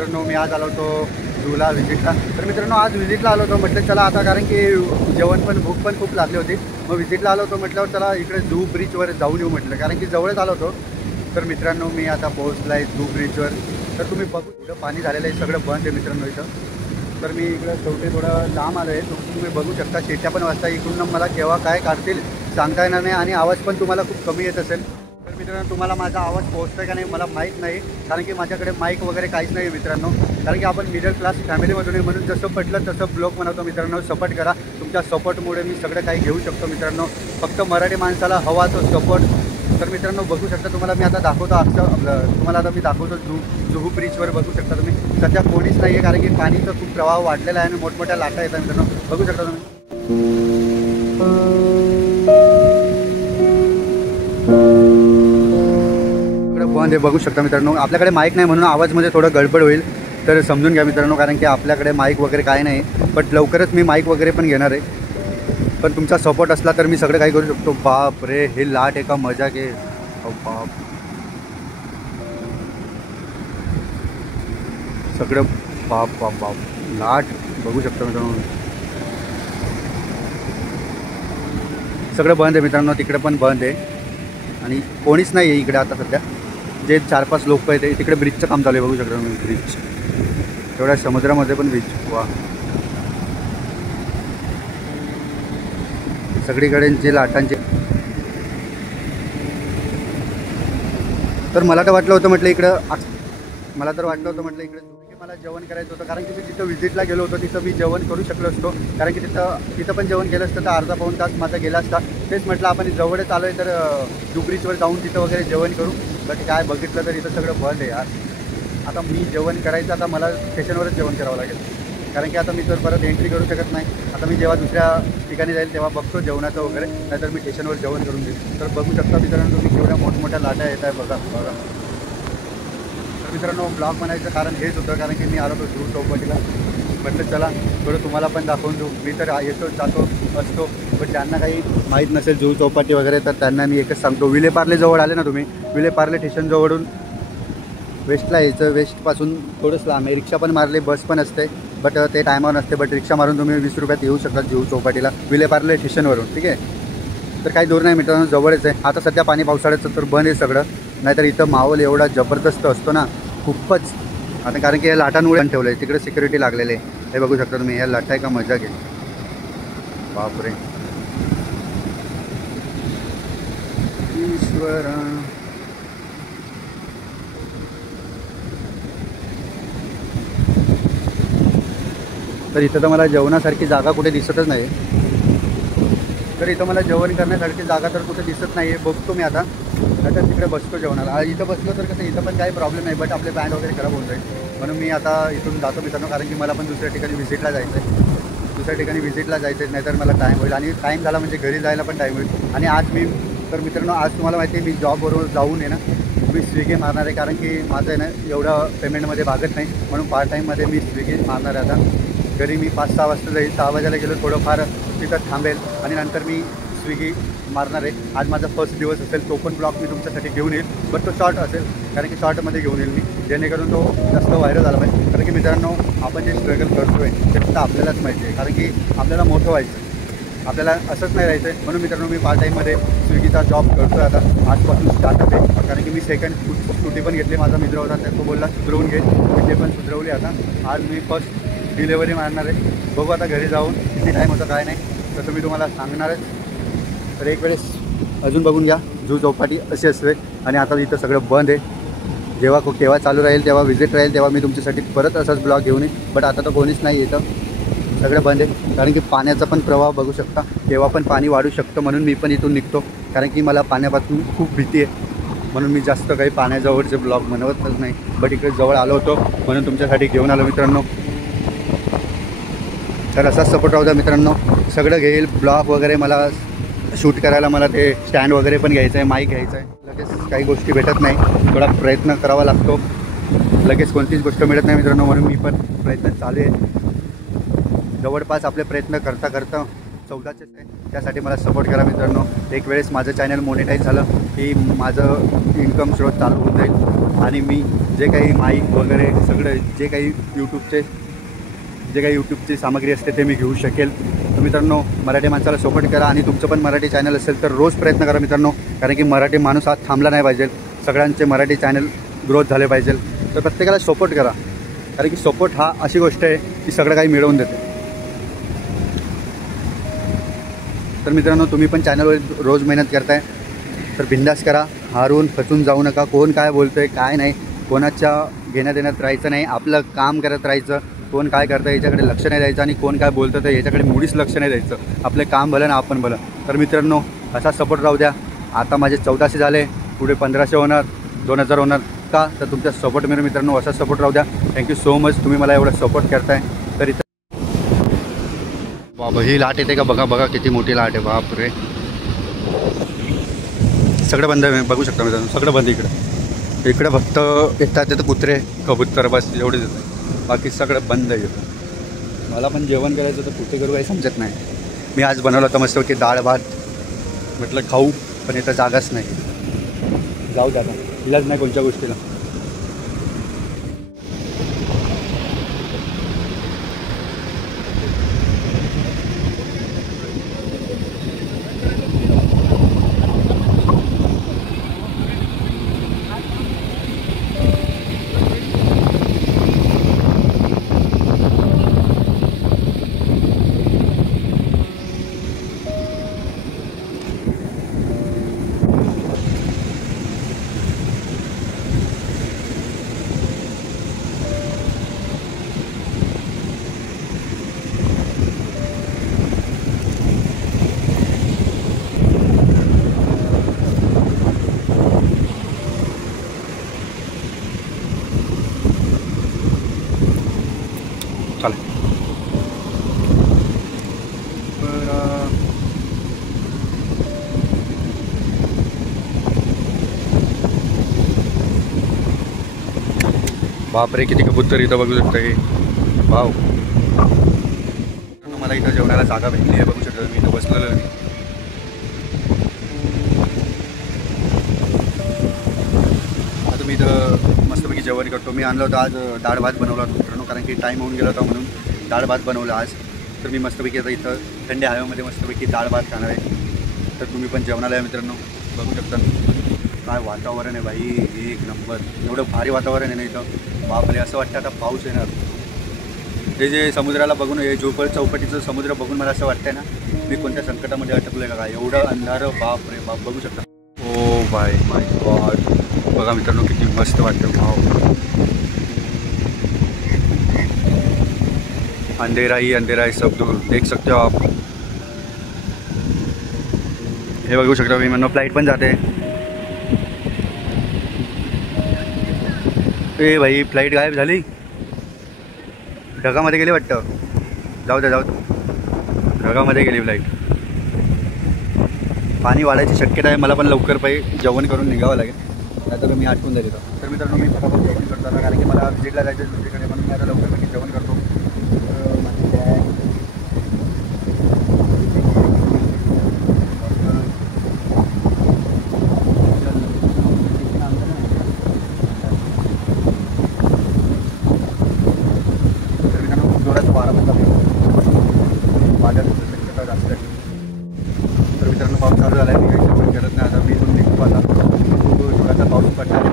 मित्रांनो मी आज आलो होतो झूला व्हिजिटला. तर मित्रांनो आज व्हिजिटला आलो होतो, म्हटलं चला आता, कारण की जेवण पण भूक पण खूप लागली होती. मग व्हिजिटला आलो होतो म्हटल्यावर चला इकडे झू ब्रिजवर जाऊन येऊ म्हटलं, कारण की जवळच आलो होतो. तर मित्रांनो मी आता पोहोचला आहे झू ब्रिजवर. तर तुम्ही बघू थोडं पाणी झालेलं आहे, सगळं बंद आहे मित्रांनो इथं. तर मी इकडं शेवटी थोडं लांब आलो आहे. तुम्ही बघू शकता शेट्या पण वाजता. इकडून मला केव्हा काय काढतील सांगता येणार नाही, आणि आवाज पण तुम्हाला खूप कमी येत असेल. तर मित्रांनो तुम्हाला माझा आवाज पोहोचतोय का नाही मला माहीत नाही, कारण की माझ्याकडे माईक वगैरे काहीच नाही मित्रांनो. कारण की आपण मिडल क्लास फॅमिलीमधून आहे, म्हणून जसं पटलं तसं ब्लॉग बनवतो मित्रांनो. सपोर्ट करा, तुमच्या सपोर्टमुळे मी सगळं काही घेऊ शकतो मित्रांनो. फक्त मराठी माणसाला हवा तो सपोर्ट. तर मित्रांनो बघू शकता, तुम्हाला मी आता दाखवतो आपलं, तुम्हाला आता मी दाखवतो जुहू ब्रिजवर. बघू शकता तुम्ही सध्या कोणीच नाही आहे, कारण की पाणीचा खूप प्रवाह वाढलेला आहे आणि मोठमोठ्या लाटा येतात मित्रांनो. बघू शकता तुम्ही. बंद आहे बघू शकता मित्रांनो. आपल्याकडे माईक नाही म्हणून आवाजमध्ये थोडं गडबड होईल, तर समजून घ्या मित्रांनो, कारण की आपल्याकडे माईक वगैरे काय नाही. बट लवकरच मी माईक वगैरे पण घेणार आहे. पण तुमचा सपोर्ट असला तर मी सगळं काही करू शकतो. बाप रे, हे लाट आहे का मजा घे. बाप, सगळं बाप बाप बाप लाट बघू शकता मित्रांनो. सगळं बंद आहे मित्रांनो, तिकडे पण बंद आहे आणि कोणीच नाही आहे इकडे आता सध्या. जे 4-5 लोक आहेत ते तिकडे ब्रिजचं काम चालू आहे. बघू शकता तुम्ही ब्रिज, तेवढ्या समुद्रामध्ये पण ब्रिज. वा, सगळीकडे जे लाटांचे. तर मला तर वाटलं होतं म्हटलं इकडं मला जेवण करायचं होतं, कारण की मी जिथं व्हिजिटला गेलो होतो तिथं मी जेवण करू शकलो असतो, कारण की तिथं पण जेवण केलं असतं तर अर्धा पाऊण तास माझा गेला असता. तेच म्हटलं आपण जवळच आलो आहे तर जुहू ब्रिजवर जाऊन तिथं वगैरे जेवण करू. बट काय बघितलं तर इथं सगळं बंद आहे यार. आता मी जेवण करायचं, आता मला स्टेशनवरच जेवण करावं लागेल, कारण की आता मी तर परत एंट्री करू शकत नाही. आता मी जेव्हा दुसऱ्या ठिकाणी जाईल तेव्हा बघतो जेवणाचं वगैरे, नाहीतर मी स्टेशनवर जेवण करून घेईन. तर बघू शकता मित्रांनो तुम्ही केवढ्या मोठमोठ्या लाटा येत आहे बघा. तर मित्रांनो ब्लॉग बनायचं कारण हेच होतं, कारण की मी आलो होतो जुहू चौपाटीला. म्हटलं चला थोडं तुम्हाला पण दाखवून देऊ. मी तर येतो जातो असतो, पण ज्यांना काही माहीत नसेल जुहू चौपाटी वगैरे तर त्यांना मी एकच सांगतो. विलेपार्ले जवळ आले ना तुम्ही, विलेपार्ले स्टेशनजवळून वेस्टला यायचं. वेस्टपासून थोडंच लांब आहे. रिक्षा पण मारली, बस पण असते, बट ते टायमावर नसते. बट रिक्षा मारून तुम्ही 20 रुपयात येऊ शकता जुहू चौपाटीला विलेपार्ले स्टेशनवरून. ठीक आहे, तर काही दूर नाही मित्रांनो, जवळच आहे. आता सध्या पाणी पावसाळ्याचं तर बंद आहे सगळं, नाहीतर इथं माहोल एवढा जबरदस्त असतो ना खूपच. आता कारण की या लाटांमुळे ठेवलं आहे, तिकडे सिक्युरिटी लागलेले आहे. हे बघू शकता तुम्ही, ह्या लाटा आहे का मजा घे. बापरे ईश्वरा. तर इथं तर मला जेवणासारखी जागा कुठे दिसतच नाही. तर इथं मला जेवण करण्यासारखी जागा तर कुठे दिसत नाही आहे. बघतो मी आता, नाहीतर तिकडे बसतो जेवणाला. इथं बसलो तर कसं इथं पण काही प्रॉब्लेम नाही, बट आपले बँड वगैरे खराब होऊन जाईल. म्हणून मी आता इथून जातो मित्रांनो, कारण की मला पण दुसऱ्या ठिकाणी व्हिजिटला जायचं आहे. नाहीतर मला टाईम होईल, आणि टाईम झाला म्हणजे घरी जायला पण टाईम होईल. आणि आज मी तर मित्रांनो आज तुम्हाला माहिती आहे मी जॉबवरून जाऊन आहे ना, मी स्विगी मारणार आहे, कारण की माझं आहे ना एवढं पेमेंटमध्ये भागत नाही, म्हणून पार्ट टाईममध्ये मी स्विगी मारणार आहे. आता घरी मी 5-6 वाजता जाईल. 6 वाजायला गेलो थोडंफार तिथं थांबेल आणि नंतर मी स्विगी मारणार आहे. आज माझा फर्स्ट दिवस असेल, तो पण ब्लॉग मी तुमच्यासाठी घेऊन येईल, बट तो शॉर्ट असेल, कारण की शॉर्टमध्ये घेऊन येईल मी, जेणेकरून तो जास्त व्हायरल झाला पाहिजे. कारण की मित्रांनो आपण जे स्ट्रगल करतो आहे ते फक्त आपल्यालाच माहिती आहे, कारण की आपल्याला मोठं व्हायचं आहे, आपल्याला असंच नाही राहायचं आहे. म्हणून मित्रांनो मी पार्ट टाईममध्ये स्विगीचा जॉब करतो आहे. आता आजपासून स्टार्ट आहे, कारण की मी सेकंड स्कूटी पण घेतली. माझा मित्र होता तो बोलला सुधरवून घे, मी ते पण सुधरवली. आता आज मी फर्स्ट डिलेवरी मारणार आहे. बघू आता घरी जाऊन किती टाईम होतं काय नाही, तसं मी तुम्हाला सांगणारच. तर एक वेळेस अजून बघून घ्या, जुहू चौपाटी अशी असते. आणि आता इथं सगळं बंद आहे. केव्हा चालू राहील, तेव्हा विजिट राहील, तेव्हा मी तुमच्यासाठी परत असाच ब्लॉग घेऊन येईन. बट आता तर कोणीच नाही येतं, सगळं बंद आहे. कारण की पाण्याचा पण प्रवाह बघू शकता, केव्हा पण पाणी वाढू शकतं. म्हणून मी पण इथून निघतो, कारण की मला पाण्यापासून खूप भीती आहे. म्हणून मी जास्त काही पाण्याजवळचे ब्लॉग बनवतच नाही. बट इकडे जवळ आलो होतो म्हणून तुमच्यासाठी घेऊन आलो मित्रांनो. तर असाच सपोर्ट राहू द्या मित्रांनो. सगळं घेईल ब्लॉग वगैरे, मला शूट करायला मला ते स्टँड वगैरे पण घ्यायचं आहे, माईक घ्यायचं आहे. लगेच काही गोष्टी भेटत नाही, थोडा प्रयत्न करावा लागतो. लगेच कोणतीच गोष्ट मिळत नाही मित्रांनो, म्हणून मी पण प्रयत्न चालू आहे. जवळपास आपले प्रयत्न करता 14चे आहे. त्यासाठी मला सपोर्ट करा मित्रांनो. एक वेळेस माझं चॅनल मोनेटाईज झालं की माझं इन्कम स्रोत चालू होऊन जाईल. आणि मी जे काही माईक वगैरे सगळं जे काही यूट्यूबची सामग्री असते ते मी घेऊ शकेल. तर मित्रांनो, मराठी माणसाला सपोर्ट करा आणि तुमचं पण मराठी चॅनल असेल तर रोज प्रयत्न करा मित्रांनो, कारण की मराठी माणूस हा थांबला नाही पाहिजे. सगळ्यांचे मराठी चॅनल ग्रोथ झाले पाहिजे. तर प्रत्येकाला सपोर्ट करा, कारण की सपोर्ट हा अशी गोष्ट आहे की सगळं काही मिळवून देते. तर मित्रांनो, तुम्ही पण चॅनलवर रोज मेहनत करताय तर बिंदास करा, हारून खचून जाऊ नका. कोण काय बोलतोय काय नाही, कोणाच्या घेण्यात देण्यात राहायचं नाही. आपलं काम करत राहायचं. कोण काय करतं याच्याकडे लक्ष नाही द्यायचं आणि कोण काय बोलतं तर याच्याकडे मुळीच लक्ष नाही द्यायचं. आपलं काम भलं ना आपण भलं. तर मित्रांनो, असा सपोर्ट राहू द्या. आता माझे 1400 झाले, पुढे 1500 होणार, 2000 होणार. का तर तुमचा सपोर्ट मित्रांनो असा सपोर्ट राहू द्या. थँक्यू सो मच, तुम्ही मला एवढा सपोर्ट करताय. तर इथं बाबा ही लाट येते का, बघा बघा किती मोठी लाट आहे. बापरे, सगळं बंद आहे, बघू शकता मित्रांनो, सगळं बंद. इकडे फक्त येतात तिथं कुत्रे कबूतर बस एवढेच येतं, बाकी सगळं बंद आहे. मला पण जेवण करायचं तर कुठे करू काही समजत नाही. मी आज बनवलं होतं मस्त की डाळ भात, म्हटलं खाऊ, पण इथं जागाच नाही. जाऊ द्या, इलाज नाही कोणत्या गोष्टीला. चालेल. बापरे, किती कबूतर इथं बघू शकता. हे वाव, मला इथं जेवणाला जागा भेटली आहे, बघू शकता. मी इथं बसलेलो आहे. आता मी इथं मस्तपैकी जेवण करतो. मी आणलं होतं आज डाळ भात बनवला होता मित्रांनो, कारण की टाईम होऊन गेला होता म्हणून डाळ भात बनवला आज. तर मी मस्तपैकी आता इथं थंडी हवेमध्ये मस्तपैकी डाळ भात खाणार आहे. तर तुम्ही पण जेवणाला आहे मित्रांनो, बघू शकता. काय वातावरण आहे भाई, एक नंबर. एवढं भारी वातावरण आहे ना इथं, बापरे. असं वाटतं आता पाऊस येणार. हे जे समुद्राला बघून, हे झोपड चौपटीचं समुद्र बघून मला असं वाटतंय ना मी कोणत्या संकटामध्ये अटकलो आहे का काय. एवढं अंधारं, बापरे बाप, बघू शकता. ओ बाय माय गॉड, बघा मित्रांनो किती मस्त वाटतं. भाव, अंधेरा ही अंधेरा है सब दूर, देख सकते हो आप. हे बघू शकता मी, म्हणून फ्लाईट पण जाते. ए भाई, फ्लाईट गायब झाली, ढगामध्ये गेली वाटतं. जाऊ द्या, ढगामध्ये गेली फ्लाईट. पाणी वाढायची शक्यता आहे. मला पण लवकर पाहिजे जेवण करून निघावं लागेल, नाहीतर मी आटकून जाईल. तर मित्रांनो, मी फटाफट जेवण करतो कारण की मला विजिटला जायचं आहे दुसरीकडे, म्हणून मी आता लवकर जेवण करतो. तर मित्रांनो, पाऊस चालू झाला आहे. मी काही जेवण करत नाही. आता मी पण निघतो. आता थोडासा पाऊस पडणार आहे.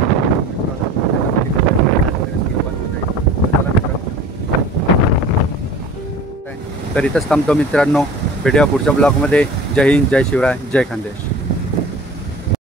तर इथंच थांबतो मित्रांनो. भेटूया पुढच्या ब्लॉगमध्ये. जय हिंद, जय शिवराय, जय खानदेश.